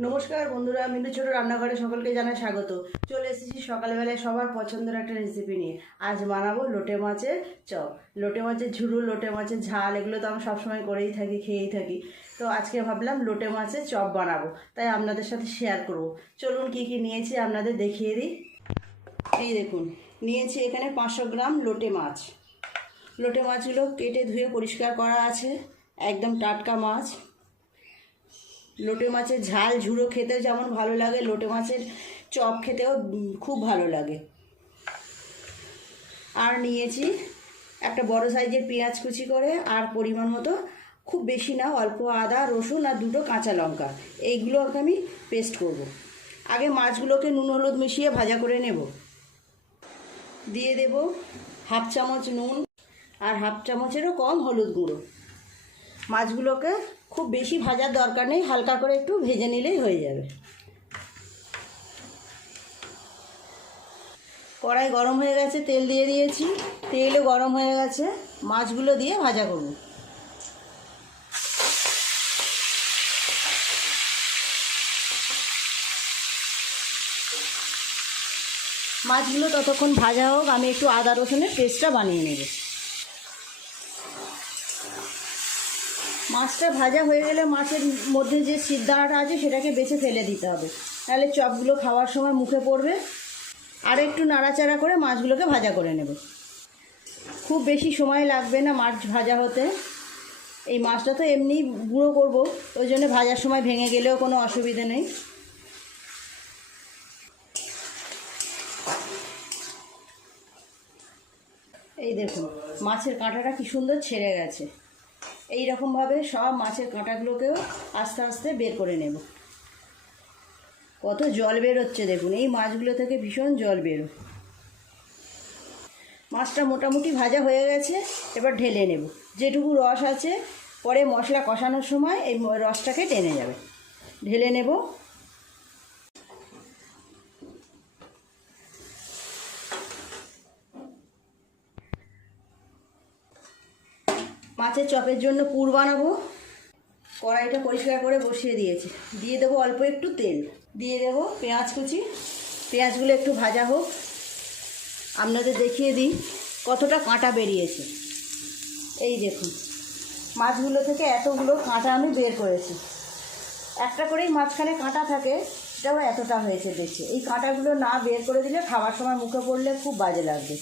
নমস্কার বন্ধুরা, মিন্টু ছোট রান্নাঘরে সকলকে জানাই স্বাগত। চলে এসেছি সকালবেলায় সবার পছন্দের একটা রেসিপি নিয়ে। আজ বানাবো লোটে মাছের চপ। লোটে মাছের ঝুড়ো, লোটে মাছের ঝাল, এগুলো তো আমরা সবসময় করেই থাকি, খেয়েই থাকি। তো আজকে ভাবলাম লোটে মাছের চপ বানাবো, তাই আপনাদের সাথে শেয়ার করব। চলুন কি কি নিয়েছি আপনাদের দেখিয়ে দিই। এই দেখুন, নিয়েছি এখানে পাঁচশো গ্রাম লোটে মাছ। লোটে মাছগুলো কেটে ধুয়ে পরিষ্কার করা আছে, একদম টাটকা মাছ। লোটে মাছের ঝাল, ঝুড়ো খেতেও যেমন ভালো লাগে, লোটে মাছের চপ খেতেও খুব ভালো লাগে। আর নিয়েছি একটা বড় সাইজের পেঁয়াজ কুচি করে, আর পরিমাণ মতো খুব বেশি না, অল্প আদা, রসুন আর দুটো কাঁচা লঙ্কা। এইগুলোকে আমি পেস্ট করব। আগে মাছগুলোকে নুন, হলুদ মিশিয়ে ভাজা করে নেব। দিয়ে দেব হাফ চামচ নুন আর হাফ চামচেরও কম হলুদ গুঁড়ো। মাছগুলোকে খুব বেশি ভাজার দরকার নেই, হালকা করে একটু ভেজে নিলেই হয়ে যাবে। কড়াই গরম হয়ে গেছে, তেল দিয়ে দিয়েছি। তেলও গরম হয়ে গেছে, মাছগুলো দিয়ে ভাজা করব। মাছগুলো ততক্ষণ ভাজা হোক, আমি একটু আদা রসুনের পেস্টটা বানিয়ে নেব। মাছটা ভাজা হয়ে গেলে মাছের মধ্যে যে সিদ্ধাটা আছে সেটাকে বেছে ফেলে দিতে হবে। তাহলে চপগুলো খাওয়ার সময় মুখে পড়বে। আর একটু নাড়াচাড়া করে মাছগুলোকে ভাজা করে নেব। খুব বেশি সময় লাগবে না মাছ ভাজা হতে। এই মাছটা তো এমনি গুঁড়ো করব, ওই জন্য ভাজার সময় ভেঙে গেলেও কোনো অসুবিধে নেই। এই দেখুন, মাছের কাঁটাটা কি সুন্দর ছেড়ে গেছে। এই রকমভাবে সব মাছের কাঁটাগুলোকেও আস্তে আস্তে বের করে নেব। কত জল বেরোচ্ছে দেখুন, এই মাছগুলো থেকে ভীষণ জল বেরো। মাছটা মোটামুটি ভাজা হয়ে গেছে, এবার ঢেলে নেব। যেটুকু রস আছে, পরে মশলা কষানোর সময় এই রসটাকে টেনে যাবে। ঢেলে নেব। মাছের চপের জন্য পুর বানাবো। কড়াইটা পরিষ্কার করে বসিয়ে দিয়েছি। দিয়ে দেবো অল্প একটু তেল। দিয়ে দেবো পেঁয়াজ কুচি। পেঁয়াজগুলো একটু ভাজা হোক। আপনাদের দেখিয়ে দিই কতটা কাঁটা বেরিয়েছে। এই দেখুন, মাছগুলো থেকে এতগুলো কাঁটা আমি বের করেছি। একটা করেই মাঝখানে কাঁটা থাকে, সেটাও এতটা হয়েছে দেখছি। এই কাঁটাগুলো না বের করে দিলে খাবার সময় মুখে পড়লে খুব বাজে লাগবে।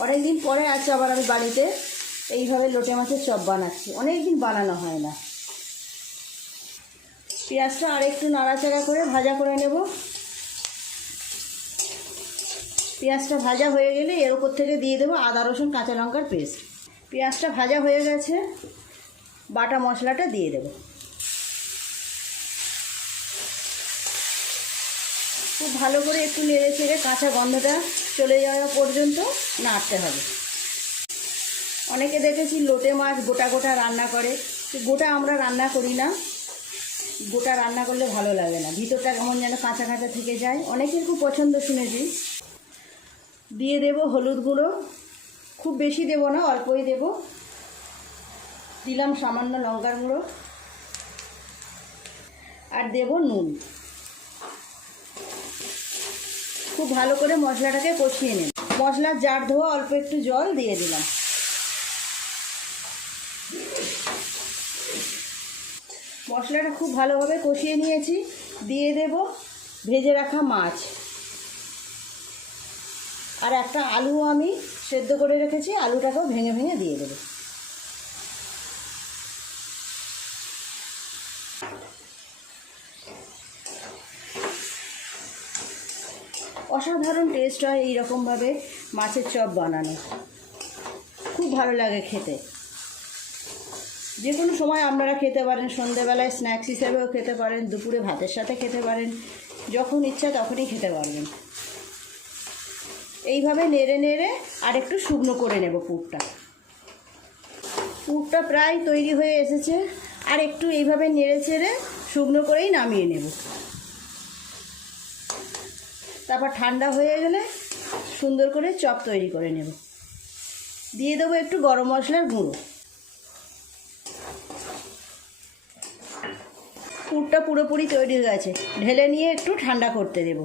অনেক দিন পরে আছে আবার আমি বাড়িতে। এইভাবে লোটে মাছের চপ বানাচ্ছি। অনেক দিন বানানো হয় না। পেঁয়াজটা আর একটু নাড়াচাড়া করে ভাজা করে নেব। পেঁয়াজটা ভাজা হয়ে গেলে এর ওপর থেকে দিয়ে দেবো আদা, রসুন, কাঁচা লঙ্কার পেস্ট। পেঁয়াজটা ভাজা হয়ে গেছে। বাটা মশলাটা দিয়ে দেবো। খুব ভালো করে একটু নেড়ে চেড়ে কাঁচা গন্ধটা চলে যাওয়া পর্যন্ত নাড়তে হবে। অনেকে দেখেছি লোটে মাছ গোটা গোটা রান্না করে। গোটা আমরা রান্না করি না। গোটা রান্না করলে ভালো লাগে না। ভিতরটা কেমন যেন কাঁচা কাঁচা থেকে যায়। অনেকের খুব পছন্দ শুনেছি। দিয়ে দেব হলুদ গুঁড়ো। খুব বেশি দেব না, অল্পই দেব। দিলাম সামান্য লঙ্কার গুঁড়ো। আর দেব নুন। খুব ভালো করে মশলাটাকে কষিয়ে নিন। মশলার জার ধোয়া অল্প একটু জল দিয়ে দিলাম। মশলাটা খুব ভালোভাবে কষিয়ে নিয়েছি। দিয়ে দেব ভেজে রাখা মাছ। আর একটা আলু আমি সেদ্ধ করে রেখেছি, আলুটাকেও ভেঙে ভেঙে দিয়ে দেবো। অসাধারণ টেস্ট হয় এইরকমভাবে মাছের চপ বানানো। খুব ভালো লাগে খেতে। যে কোনো সময় আপনারা খেতে পারেন, সন্ধেবেলায় স্ন্যাক্স হিসেবেও খেতে পারেন, দুপুরে ভাতের সাথে খেতে পারেন, যখন ইচ্ছা তখনই খেতে পারবেন। এইভাবে নেড়ে নেড়ে আর একটু শুকনো করে নেব পুরটা। পুরটা প্রায় তৈরি হয়ে এসেছে, আর একটু এইভাবে নেড়ে চেড়ে শুকনো করেই নামিয়ে নেব। তারপর ঠান্ডা হয়ে গেলে সুন্দর করে চপ তৈরি করে নেব। দিয়ে দেবো একটু গরম মশলার গুঁড়ো। পুরটা পুরোপুরি তৈরি হয়ে গেছে। ঢেলে নিয়ে একটু ঠান্ডা করতে দেব।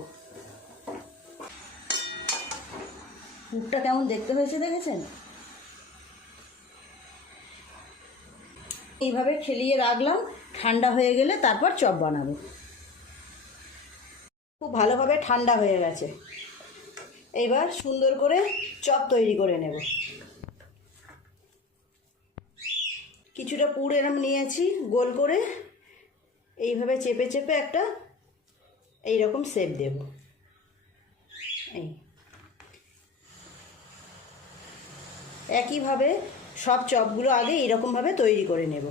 পুরটা কেমন দেখতে হয়েছে দেখেছেন? এইভাবে খেলিয়ে রাখলাম, ঠান্ডা হয়ে গেলে তারপর চপ বানাবো। খুব ভালোভাবে ঠান্ডা হয়ে গেছে। এইবার সুন্দর করে চপ তৈরি করে নেব। কিছুটা পুর এরম নিয়েছি, গোল করে এইভাবে চেপে চেপে একটা এই রকম শেপ দেব। এই। একইভাবে সব চপগুলো আগে এইরকমভাবে তৈরি করে নেব।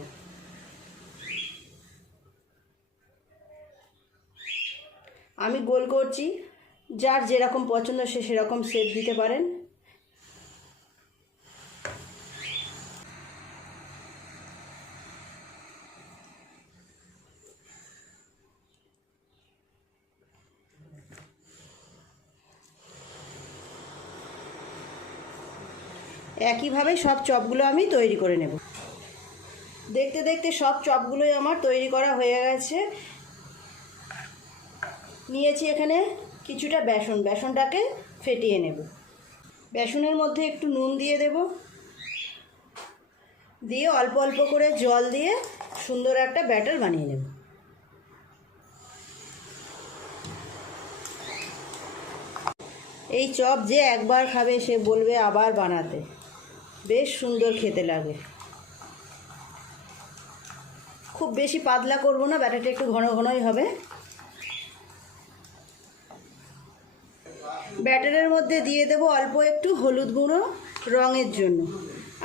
আমি গোল করছি। যার যেরকম পছন্দ সে সেরকম শেপ দিতে পারেন। একইভাবে সব চপগুলো আমি তৈরি করে নেব। দেখতে দেখতে সব চপগুলোই আমার তৈরি করা হয়ে গেছে। নিয়েছি এখানে কিছুটা বেসন। বেসনটাকে ফেটিয়ে নেব। বেসনের মধ্যে একটু নুন দিয়ে দেব। দিয়ে অল্প অল্প করে জল দিয়ে সুন্দর একটা ব্যাটার বানিয়ে নেব। এই চপ যে একবার খাবে, সে বলবে আবার বানাতে। বেশ সুন্দর খেতে লাগে। খুব বেশি পাতলা করব না, ব্যাটারটা একটু ঘন ঘনই হবে। ব্যাটারের মধ্যে দিয়ে দেবো অল্প একটু হলুদ গুঁড়ো রঙের জন্য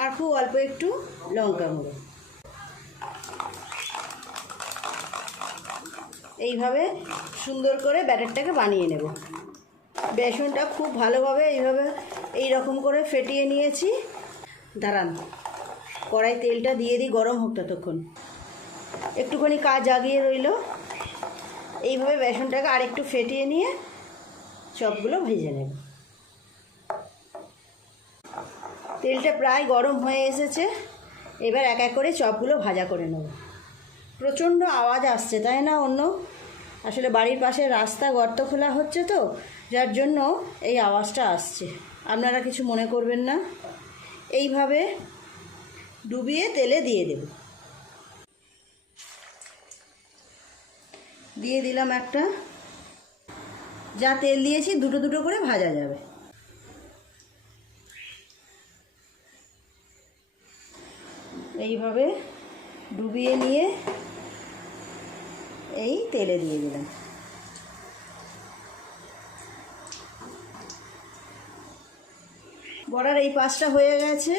আর খুব অল্প একটু লঙ্কা গুঁড়ো। এইভাবে সুন্দর করে ব্যাটারটাকে বানিয়ে নেব। বেসনটা খুব ভালোভাবে এইভাবে এই রকম করে ফেটিয়ে নিয়েছি। দাঁড়ান, কড়াই তেলটা দিয়ে দিই গরম হোক ততক্ষণ। একটুখানি কাজ জাগিয়ে রইল। এইভাবে বেসনটাকে আরেকটু ফেটিয়ে নিয়ে চপগুলো ভেজে নেব। তেলটা প্রায় গরম হয়ে এসেছে। এবার এক এক করে চপগুলো ভাজা করে নেব। প্রচণ্ড আওয়াজ আসছে, তাই না, অন্য? আসলে বাড়ির পাশে রাস্তা গর্ত খোলা হচ্ছে তো, যার জন্য এই আওয়াজটা আসছে। আপনারা কিছু মনে করবেন না। এইভাবে ডুবিয়ে তেলে দিয়ে দেব। দিয়ে দিলাম একটা যা তেল দিয়েছি, দুটো দুটো করে ভাজা যাবে। এইভাবে ডুবিয়ে নিয়ে এই তেলে দিয়ে দিলাম। বড়ার এই পাশটা হয়ে গেছে।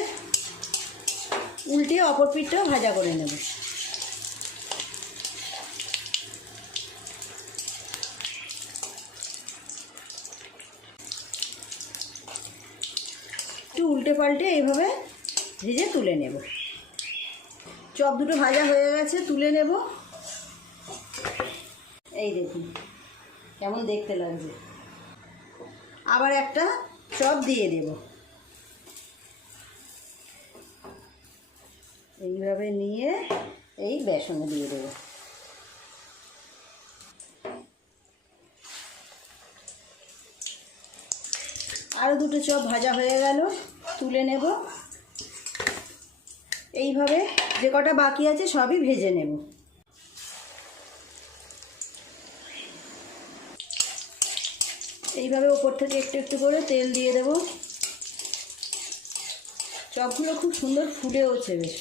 উল্টে অপর পিঠটাও ভাজা করে নেব একটু উল্টে পাল্টে এইভাবে ভেজে তুলে নেব। চপ দুটো ভাজা হয়ে গেছে, তুলে নেব। এই দেখুন, কেমন দেখতে লাগছে। আবার একটা চপ দিয়ে দেব। এইভাবে নিয়ে এই বেসনে দিয়ে দেবো। আরও দুটো চপ ভাজা হয়ে গেল। তুলে নেব। এইভাবে যে কটা বাকি আছে সবই ভেজে নেব। এইভাবে ওপর থেকে একটু একটু করে তেল দিয়ে দেব। চপগুলো খুব সুন্দর ফুটেওছে বেশ।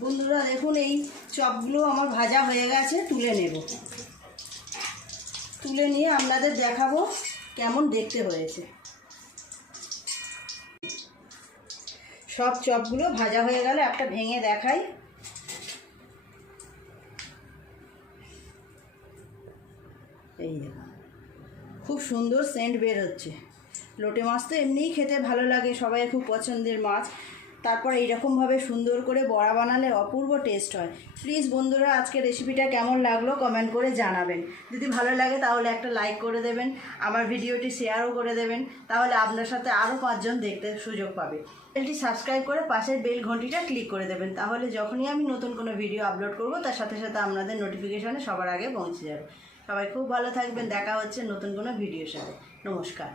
বন্ধুরা, দেখুন এই চপগুলো আমার ভাজা হয়ে গেছে, তুলে নেব। তুলে নিয়ে আপনাদের দেখাবো কেমন দেখতে হয়েছে। সব চপগুলো ভাজা হয়ে গেলে একটা ভেঙে দেখাই। এই খুব সুন্দর সেন্ট বের হচ্ছে। লোটে মাছ তো এমনিই খেতে ভালো লাগে, সবাই খুব পছন্দের মাছ। তারপর এইরকমভাবে সুন্দর করে বড়া বানালে অপূর্ব টেস্ট হয়। প্লিজ বন্ধুরা আজকে রেসিপিটা কেমন লাগল কমেন্ট করে জানাবেন। যদি ভালো লাগে তাহলে একটা লাইক করে দেবেন, আমার ভিডিওটি শেয়ারও করে দেবেন, তাহলে আপনার সাথে আরও পাঁচজন দেখতে সুযোগ পাবে। চ্যানেলটি সাবস্ক্রাইব করে পাশের বেল ঘন্টিটা ক্লিক করে দেবেন, তাহলে যখনই আমি নতুন কোনো ভিডিও আপলোড করব, তার সাথে সাথে আপনাদের নোটিফিকেশনে সবার আগে পৌঁছে যাবে। সবাই খুব ভালো থাকবেন, দেখা হচ্ছে নতুন কোনো ভিডিওর সাথে। নমস্কার।